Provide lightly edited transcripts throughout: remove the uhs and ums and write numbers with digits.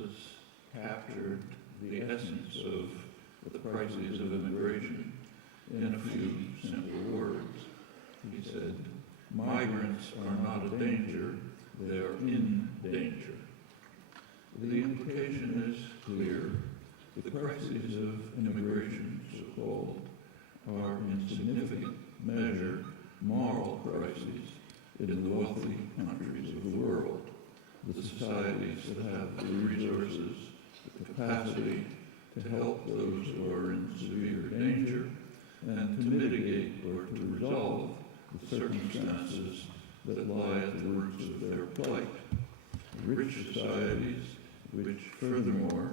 has captured the essence of the crises of immigration in a few simple words. He said, migrants are not a danger, they are in danger. The implication is clear. The crises of immigration, so-called, are in significant measure moral crises in the wealthy countries of the world, the societies that have the resources, the capacity to help those who are in severe danger and to mitigate or to resolve the circumstances that lie at the roots of their plight. Rich societies, which furthermore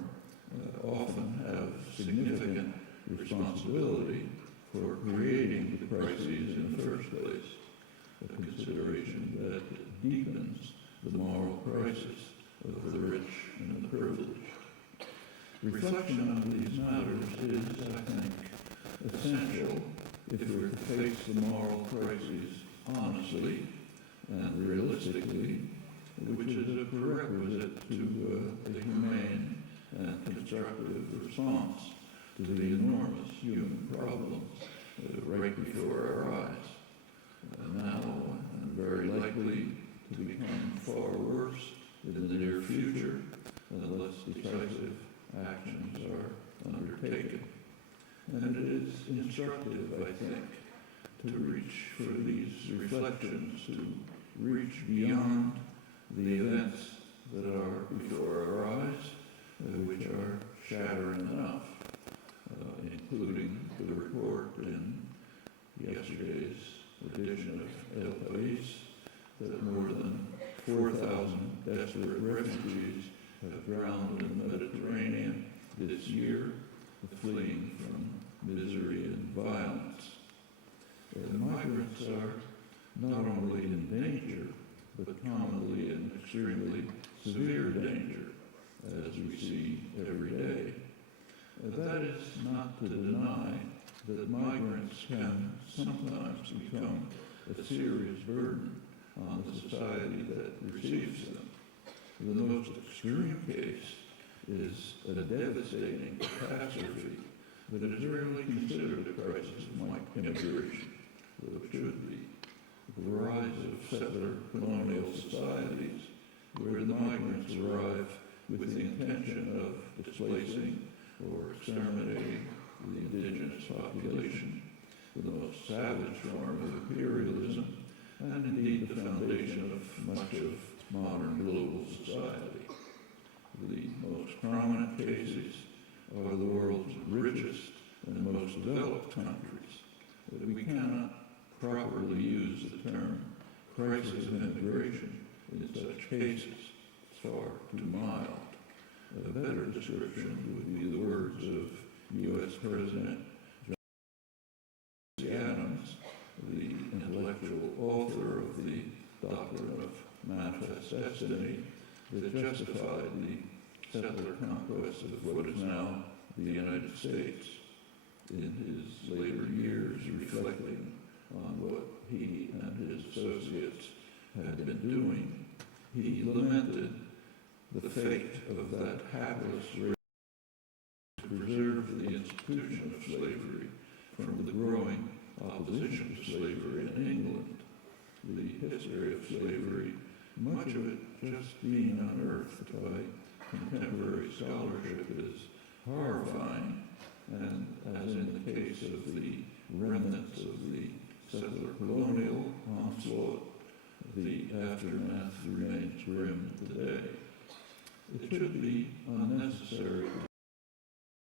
often have significant responsibility for creating the crises in the first place, a consideration that deepens the moral crisis of the rich and the privileged. Reflection on these matters is, I think, essential if we're to face the moral crises honestly and realistically, which is a prerequisite to a humane and constructive response to the enormous human problems right before our eyes, now and very likely to become far worse in the near future unless decisive actions are undertaken. And it is instructive, I think, to reach for these reflections, to reach beyond the events that are before our eyes, which are shattering enough, including the report in yesterday's edition of El País that more than 4,000 desperate refugees have drowned in the Mediterranean this year, fleeing from misery and violence. Migrants are not only in danger, but commonly in extremely severe danger, as we see every day. That is not to deny that migrants can sometimes become a serious burden on the society that receives them. The most extreme case is a devastating catastrophe that is rarely considered a crisis of immigration, though it should be. The rise of settler colonial societies, where the migrants arrive with the intention of displacing or exterminating the indigenous population, the most savage form of imperialism, and indeed the foundation of much of modern global society. The most prominent cases are the world's richest and most developed countries. We cannot properly use the term crisis of immigration in such cases. It's far too mild. A better description would be the words of U.S. President John Adams, the intellectual author of the doctrine of manifest destiny that justified the settler conquest of what is now the United States. In his later years, reflecting on what he and his associates had been doing, he lamented the fate of that hapless race to preserve the institution of slavery from the growing opposition to slavery in England. The history of slavery, much of it just being unearthed by contemporary scholarship, is horrifying, and as in the case of the remnants of the settler colonial onslaught, the aftermath remains grim today. It should be unnecessary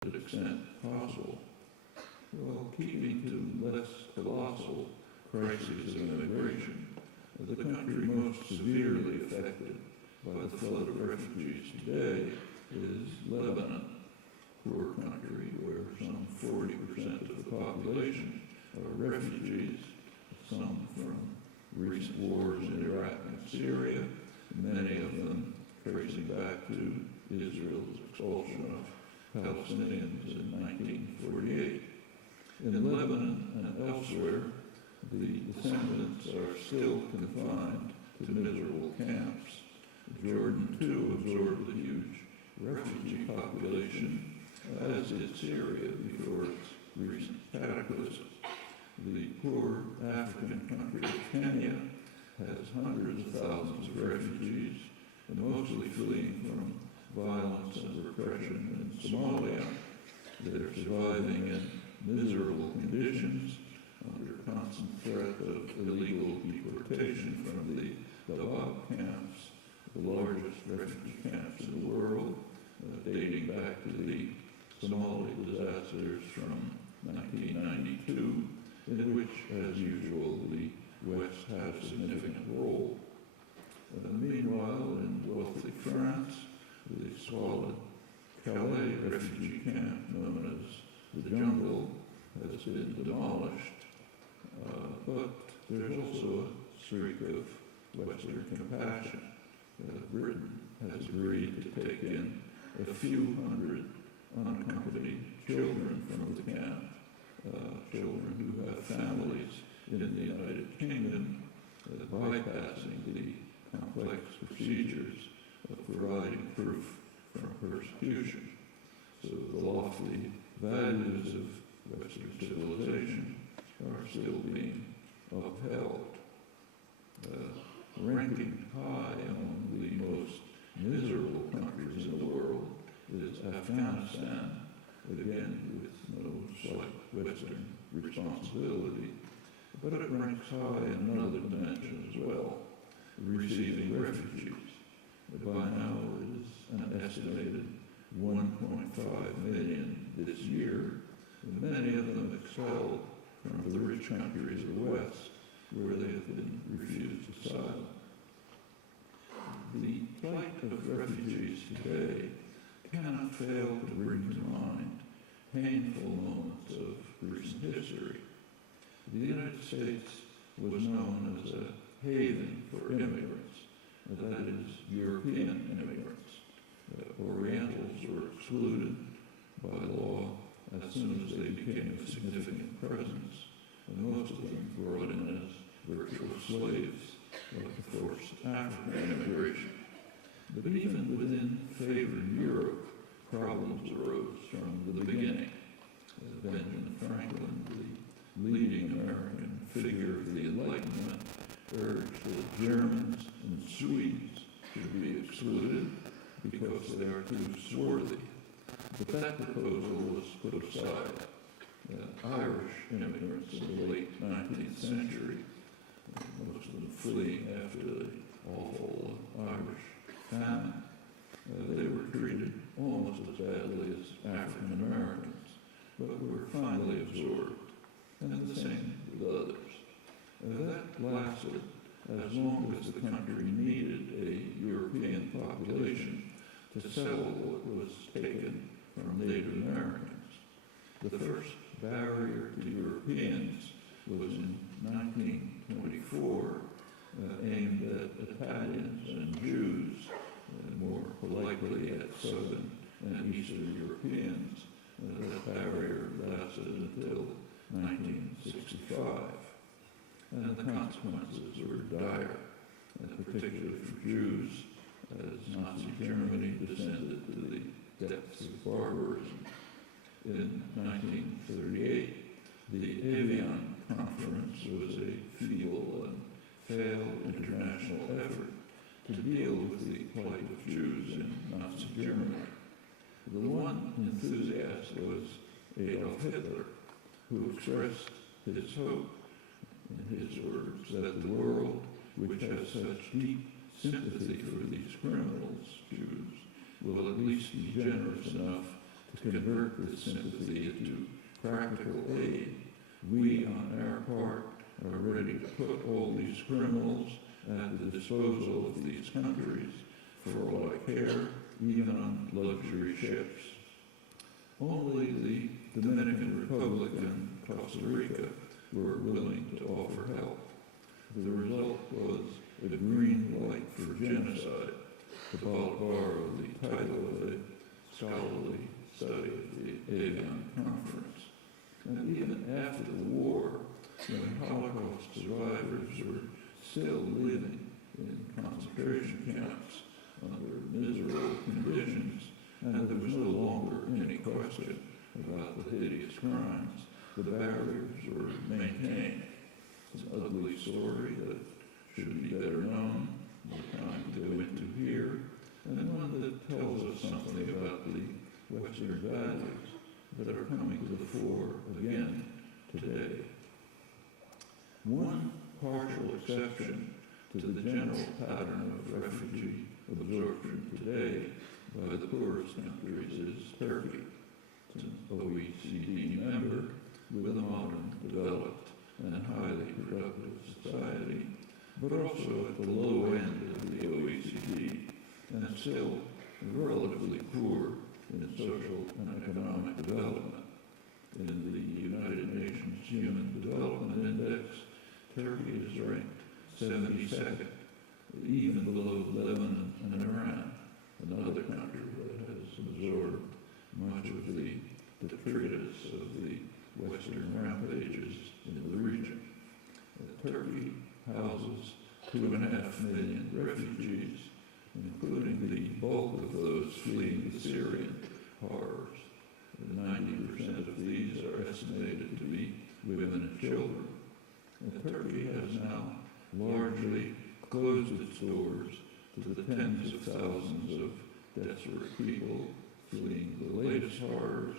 to the extent possible, while keeping to less colossal crises of immigration. The country most severely affected by the flood of refugees today is Lebanon, a poor country where some 40% of the population are refugees, some from recent wars in Iraq and Syria, many of them tracing back to Israel's expulsion of Palestinians in 1948. In Lebanon and elsewhere, the descendants are still confined to miserable camps. Jordan, too, absorbed the huge refugee population, as did Syria before its recent cataclysm. The poor African country of Kenya has hundreds of thousands of refugees, mostly fleeing from violence and repression in Somalia. They're surviving in miserable conditions under constant threat of illegal deportation from the Dadaab camps, the largest refugee camps in the world, dating back to the Somali disasters from 1992, in which, as usual, the West had a significant role. Meanwhile, in wealthy France, the squalid Calais refugee camp known as the Jungle has been demolished, but there's also a streak of Western compassion. Britain has agreed to take in a few hundred unaccompanied children from the camp, children who have families in the United Kingdom, bypassing the complex procedures of providing proof from persecution. So the lofty values of Western civilization are still being upheld. Ranking high among the most miserable countries in the world is Afghanistan, again with no slight Western responsibility, but it ranks high in another dimension as well, receiving refugees. By now it is an estimated 1.5 million this year, many of them expelled from the rich countries of the West, where they have been refused asylum. The plight of refugees today cannot fail to bring to mind painful moments of recent history. The United States was known as a haven for immigrants, that is, European immigrants. Orientals were excluded by law as soon as they became a significant presence, and most of them brought in as virtual slaves, like the forced African immigration. But even within favored Europe, problems arose from the beginning. Benjamin Franklin, the leading American figure of the Enlightenment, urged that Germans and Swedes should be excluded because they are too swarthy. But that proposal was put aside. Irish immigrants in the late 19th century, most of them fleeing after the awful Irish famine, they were treated almost as badly as African Americans, but were finally absorbed, and the same with others. That lasted as long as the country needed a European population to settle what was taken from Native Americans. The first barrier to Europeans was in 1924, aimed at Italians and Jews, more politely at Southern and Eastern Europeans. That barrier lasted until 1965, and the consequences were dire, particularly for Jews, as Nazi Germany descended to the depths of barbarism. In 1938, the Evian Conference was a feeble and failed international effort to deal with the plight of Jews in Nazi Germany. The one enthusiast was Adolf Hitler, who expressed his hope, in his words, that the world, which has such deep sympathy for these criminals, Jews, will at least be generous enough to convert this sympathy into practical aid. We, on our part, are ready to put all these criminals at the disposal of these countries for all I care, even on luxury ships. Only the Dominican Republic and Costa Rica were willing to offer help. The result was a green light for genocide, to borrow the title of a scholarly study of the Evian Conference. And even after the war, when Holocaust survivors were still living in concentration camps under miserable conditions, and there was no longer any question about the hideous crimes. The barriers were maintained. It's an ugly story that should be better known, more time to go into here, and one that tells us something about the Western values that are coming to the fore again today. One partial exception to the general pattern of refugee absorption today by the poorest countries is Turkey. It's an OECD member with a modern, developed, and highly productive society, but also at the low end of the OECD, and still relatively poor in social and economic development. In the United Nations Human Development Index, Turkey is ranked 72nd, even below Lebanon and Iran, another country that has absorbed much of the detritus of the Western rampages in the region. Turkey houses 2.5 million refugees, including the bulk of those fleeing the Syrian horrors. 90% of these are estimated to be women and children. And Turkey has now largely closed its doors to the tens of thousands of desperate people fleeing the latest horrors,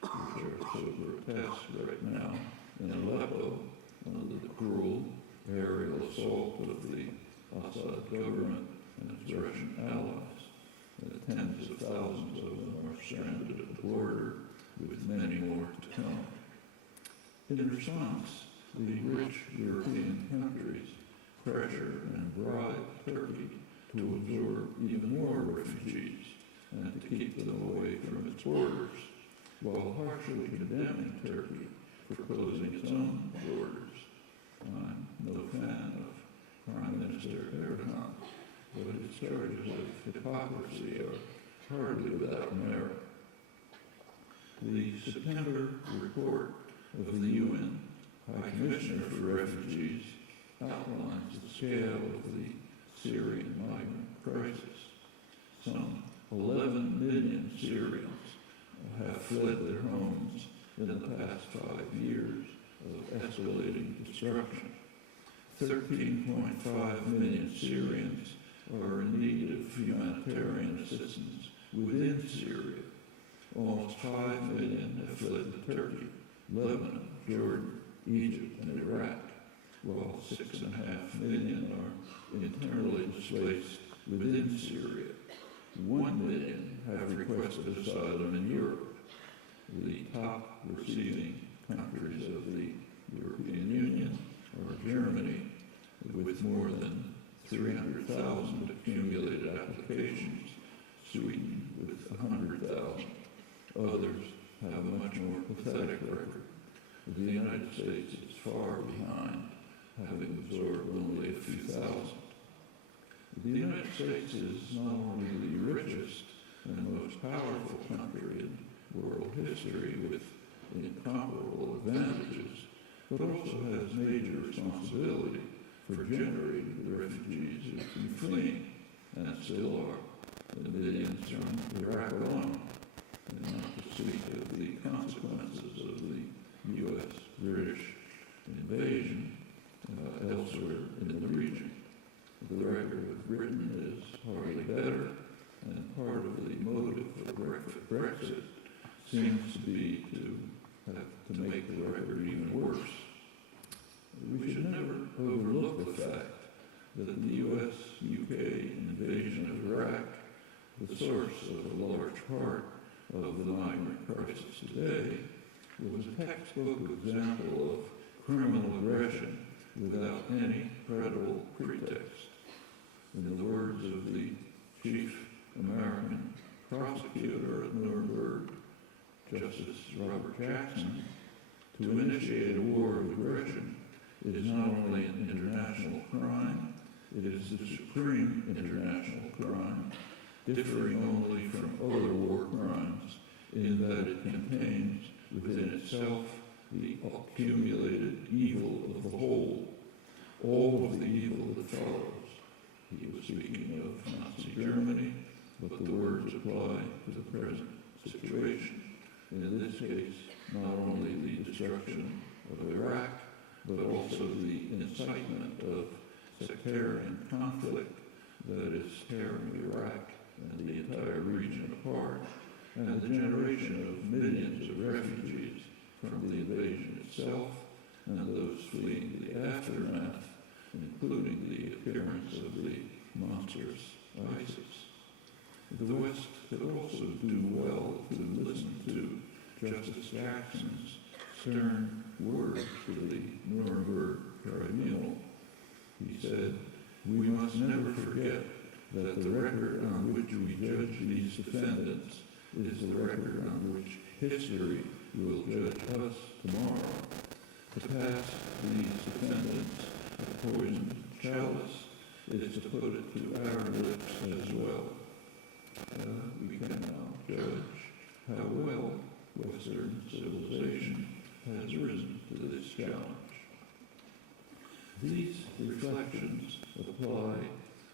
which are so grotesque right now in Aleppo under the cruel aerial assault of the Assad government and its Russian allies. Tens of thousands of them are stranded at the border, with many more to come. In response, the rich European countries pressure and bribe Turkey to absorb even more refugees and to keep them away from its borders, while harshly condemning Turkey for closing its own borders. I'm no fan of Prime Minister Erdogan, but his charges of hypocrisy are hardly without merit. The September report of the UN High Commissioner for Refugees outlines the scale of the Syrian migrant crisis. Some 11 million Syrians have fled their homes in the past 5 years of escalating destruction. 13.5 million Syrians are in need of humanitarian assistance within Syria. Almost 5 million have fled to Turkey, Lebanon, Jordan, Egypt, and Iraq, while 6.5 million are internally displaced within Syria. 1 million have requested asylum in Europe. The top receiving countries of the European Union are Germany, with more than 300,000 accumulated applications, Sweden with 100,000. Others have a much more pathetic record. The United States is far behind, having absorbed only a few thousand. The United States is not only the richest and most powerful country in world history with incomparable advantages, but also has major responsibility for generating the refugees who have been fleeing, and still are, the millions from Iraq alone, and not to speak of the consequences of the U.S.-British invasion elsewhere in the region. The record of Britain is hardly better, and part of the motive of Brexit seems to be to make the record even worse. We should never overlook the fact that the U.S.-UK invasion of Iraq, the source of a large part of the migrant crisis today, was a textbook example of criminal aggression without any credible pretext. In the words of the chief American prosecutor at Nuremberg, Justice Robert Jackson, to initiate a war of aggression is not only an international crime, it is the supreme international crime, differing only from other war crimes in that it contains within itself the accumulated evil of the whole, all of the evil that follows. He was speaking of Nazi Germany, but the words apply to the present situation. In this case, not only the destruction of Iraq, but also the incitement of sectarian conflict that is tearing Iraq and the entire region apart, and the generation of millions of refugees from the invasion itself and those fleeing the aftermath, including the appearance of the monstrous ISIS. The West could also do well to listen to Justice Jackson's stern words to the Nuremberg tribunal. He said, "We must never forget that the record on which we judge these defendants is the record on which history will judge us tomorrow. To pass these defendants a poisoned chalice is to put it to our lips as well. We can now judge how well Western civilization has risen to this challenge." These reflections apply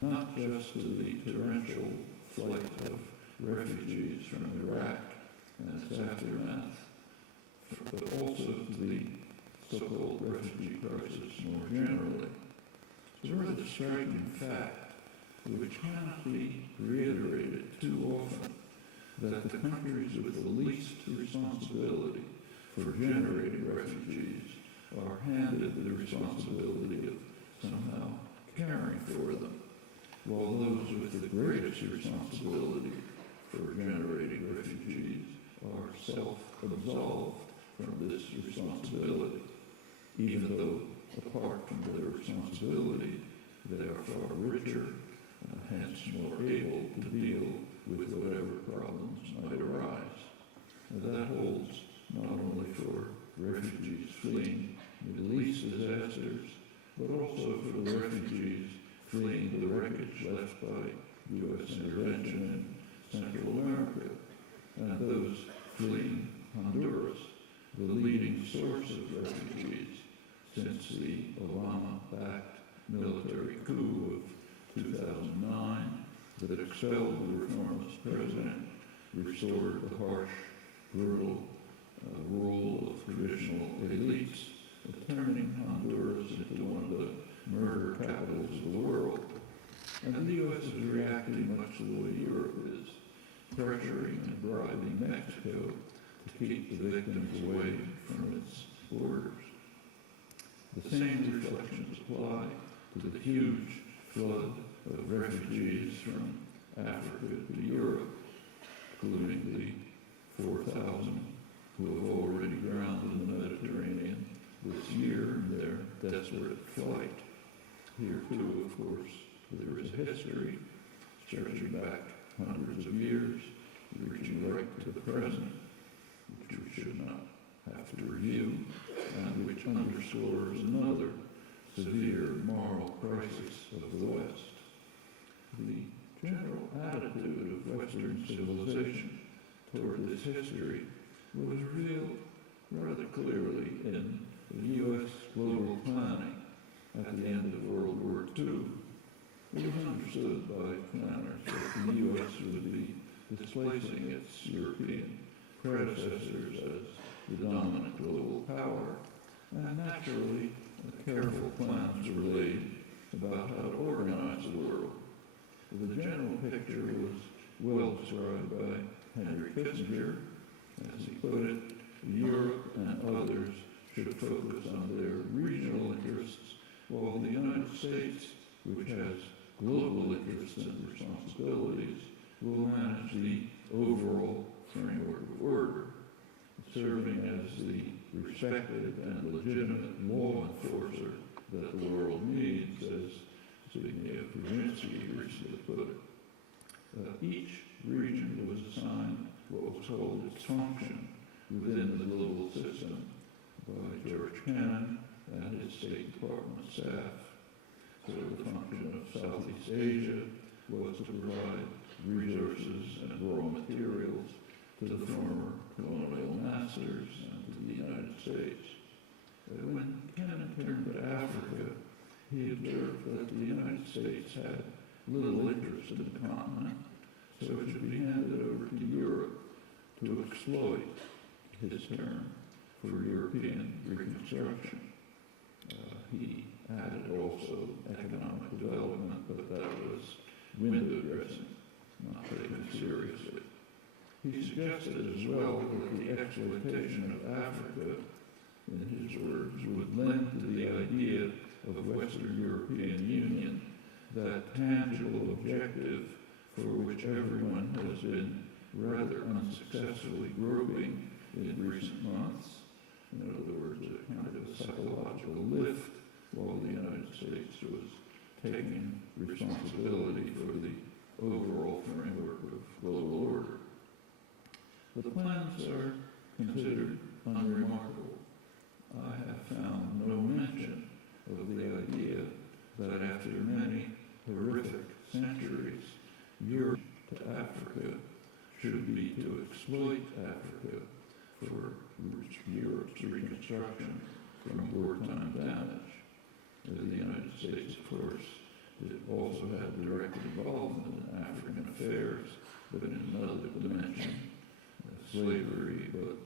not just to the torrential flight of refugees from Iraq and its aftermath, but also to the so-called refugee crisis more generally. It's a rather striking fact, which cannot be reiterated too often, that the countries with the least responsibility for generating refugees are handed the responsibility of somehow caring for them, while those with the greatest responsibility for generating refugees are self-absolved from this responsibility, even though, apart from their responsibility, they are far richer and hence more able to deal with whatever problems might arise. And that holds not only for refugees fleeing Middle East disasters, but also for the refugees fleeing the wreckage left by U.S. intervention in Central America, and those fleeing Honduras, the leading source of refugees since the Obama-backed military coup of 2009 that expelled the reformist president, restored the harsh, brutal rule of traditional elites, turning Honduras into one of the murder capitals of the world. And the U.S. is reacting much the way Europe is, pressuring and bribing Mexico to keep the victims away from its borders. The same reflections apply to the huge flood of refugees from Africa to Europe, including the 4,000 who have already drowned in the Mediterranean this year in their desperate flight. Here too, of course, there is a history stretching back hundreds of years, reaching right to the present, which we should not have to review, and which underscores another severe moral crisis of the West. The general attitude of Western civilization toward this history was revealed rather clearly in the U.S. global planning at the end of World War II. It was understood by planners that the U.S. would be displacing its European predecessors as the dominant global power, and naturally, careful plans were laid about how to organize the world. The general picture was well described by Henry Kissinger. As he put it, Europe and others should focus on their regional interests, while the United States, which has global interests and responsibilities, will manage the overall framework of order, serving as the respected and legitimate law enforcer that the world needs, as Zbigniew Brzezinski recently put it. Each region was assigned what was called its function within the global system by George Kennan and his State Department staff. So the function of Southeast Asia was to provide resources and raw materials to the former colonial masters and to the United States. When Kennan turned to Africa, he observed that the United States had little interest in the continent, so it should be handed over to Europe to exploit, his term, for European reconstruction. He added also economic development, but that was window dressing, not taken seriously. He suggested as well that the exploitation of Africa, in his words, would lend to the idea of Western European Union that tangible objective for which everyone has been rather unsuccessfully groping in recent months. In other words, a kind of a psychological lift while the United States was taking responsibility for the overall framework of global order. The plans are considered unremarkable. I have found no mention of the idea that after many horrific centuries, Europe to Africa should be to exploit Africa for Europe's reconstruction from wartime damage. The United States, of course, it also had direct involvement in African affairs, but in another dimension, slavery, but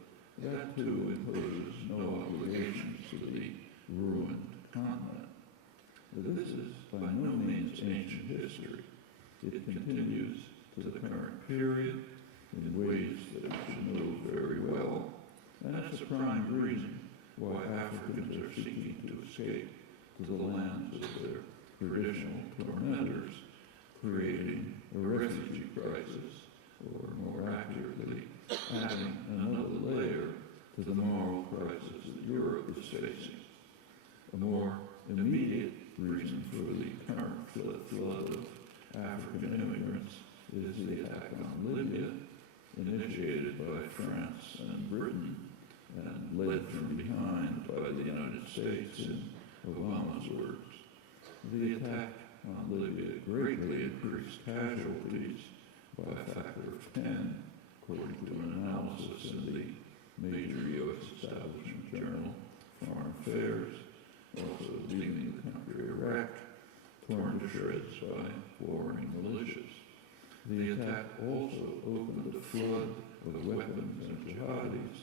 that too imposes no obligations to the ruined continent. This is by no means ancient history. It continues to the current period in ways that we should know very well, and it's a prime reason why Africans are seeking to escape to the lands of their traditional tormentors, creating a refugee crisis, or more accurately, adding another layer to the moral crisis that Europe is facing. A more immediate reason for the current flood of African immigrants is the attack on Libya, initiated by France and Britain, and led from behind by the United States in Obama's words. The attack on Libya greatly increased casualties by a factor of 10, according to an analysis in the major U.S. establishment journal, Foreign Affairs, also leaving the country Iraq, torn to shreds by warring militias. The attack also opened a flood of weapons and jihadis,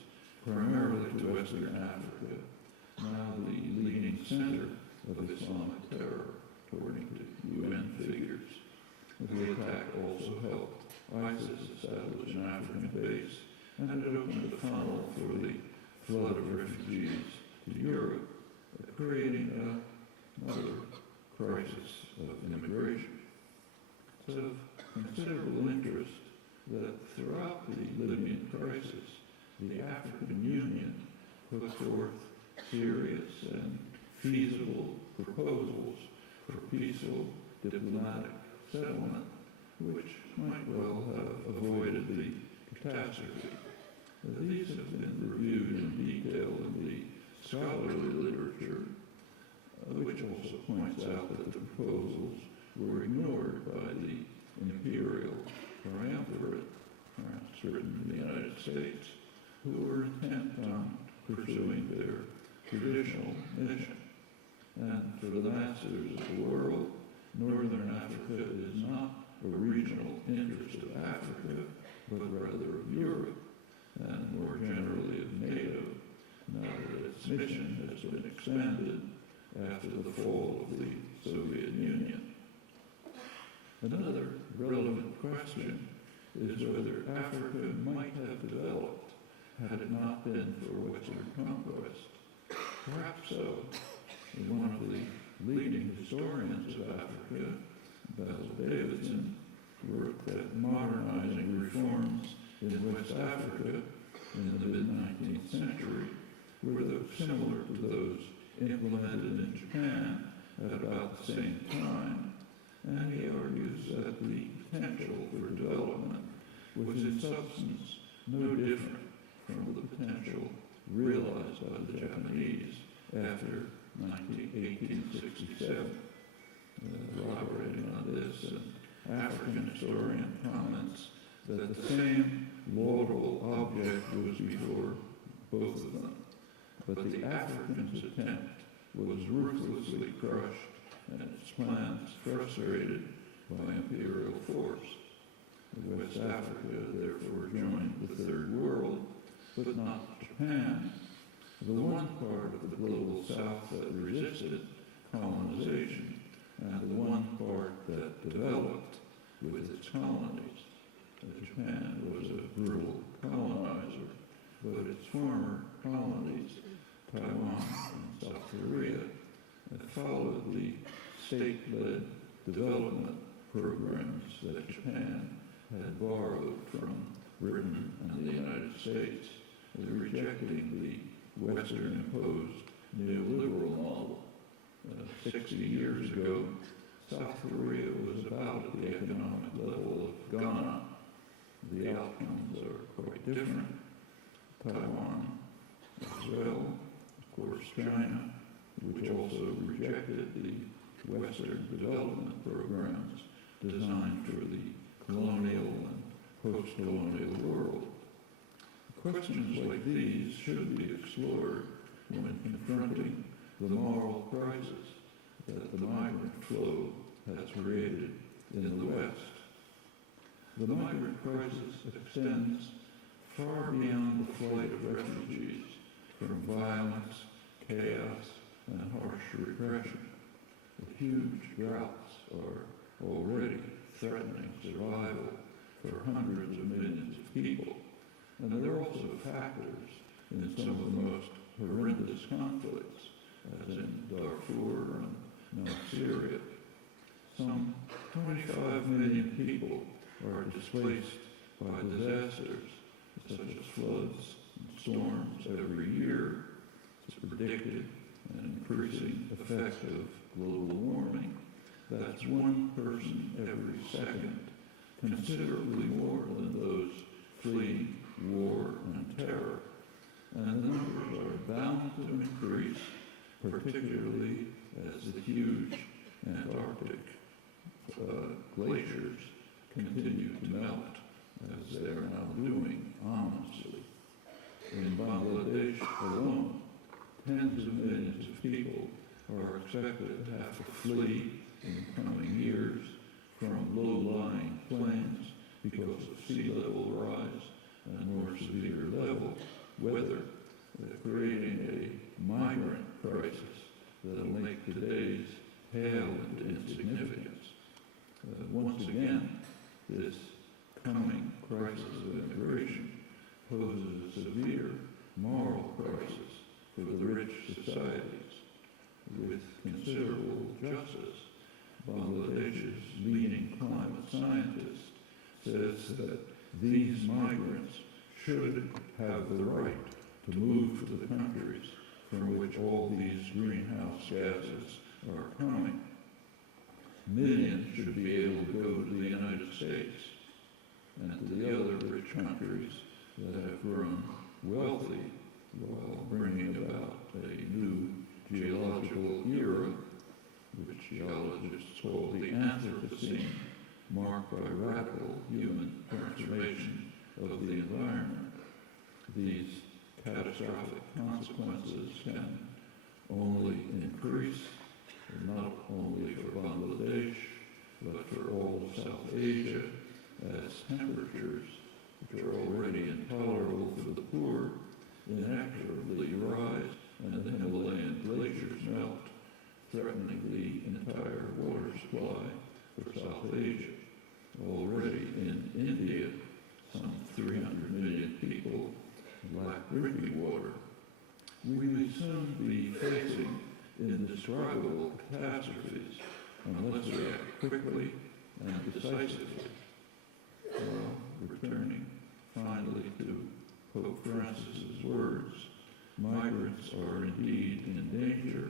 primarily to Western Africa, now the leading center of Islamic terror, according to UN figures. The attack also helped ISIS establish an African base, and it opened a funnel for the flood of refugees to Europe, creating another crisis of immigration. It's of considerable interest that throughout the Libyan crisis, the African Union put forth serious and feasible proposals for peaceful diplomatic settlement, which might well have avoided the catastrophe. These have been reviewed in detail in the scholarly literature, which also points out that the proposals were ignored by the imperial triumvirate, France, Britain, and the United States, who were intent on pursuing their traditional mission. And for the masters of the world, Northern Africa is not a regional interest of Africa, but rather of Europe, and more generally of NATO, now that its mission has been expanded after the fall of the Soviet Union. Another relevant question is whether Africa might have developed had it not been for Western conquest. Perhaps so. One of the leading historians of Africa, Basil Davidson, wrote that modernizing reforms in West Africa in the mid-19th century were similar to those implemented in Japan at about the same time, and he argues that the potential for development was in substance no different from the potential realized by the Japanese after 1867. Elaborating on this, an African historian comments that the same laudable object was before both of them, but the African's attempt was ruthlessly crushed and its plans frustrated by imperial force. West Africa therefore joined the Third World, but not Japan, the one part of the global South that resisted colonization and the one part that developed with its colonies. Japan was a brutal colonizer, but its former colonies, Taiwan and South Korea, had followed the state-led development programs that Japan had borrowed from Britain and the United States, rejecting the Western-imposed neoliberal model. 60 years ago, South Korea was about at the economic level of Ghana. The outcomes are quite different. Taiwan as well, of course China, which also rejected the Western development programs designed for the colonial and post-colonial world. Questions like these should be explored when confronting the moral crisis that the migrant flow has created in the West. The migrant crisis extends far beyond the flight of refugees from violence, chaos, and harsh repression. The huge droughts are already threatening survival for hundreds of millions of people. And there are also factors in some of the most horrendous conflicts, as in Darfur and North Syria. Some 25 million people are displaced by disasters such as floods and storms every year. It's predicted an increasing effect of global warming. That's one person every second, considerably more than those fleeing war and terror. And the numbers are bound to increase, particularly as the huge Antarctic glaciers continue to melt, as they are now doing ominously. In Bangladesh alone, tens of millions of people are expected to have to flee in the coming years from low-lying plains because of sea level rise and more severe weather, creating a migrant crisis that will make today's pale into insignificance. Once again, this coming crisis of immigration poses a severe moral crisis for the rich societies. With considerable justice, Bangladesh's leading climate scientist says that these migrants should have the right to move to the countries from which all these greenhouse gases are coming. Millions should be able to go to the United States and to the other rich countries that have grown wealthy while bringing about a new geological era, which geologists call the Anthropocene, marked by radical human transformation of the environment. These catastrophic consequences can only increase, not only for Bangladesh, but for all of South Asia, as temperatures, which are already intolerable for the poor, inexorably rise and the Himalayan glaciers melt, threatening the entire water supply for South Asia. Already in India, some 300 million people lack drinking water. We may soon be facing indescribable catastrophes unless we act quickly and decisively. Returning finally to Pope Francis's words, migrants are indeed in danger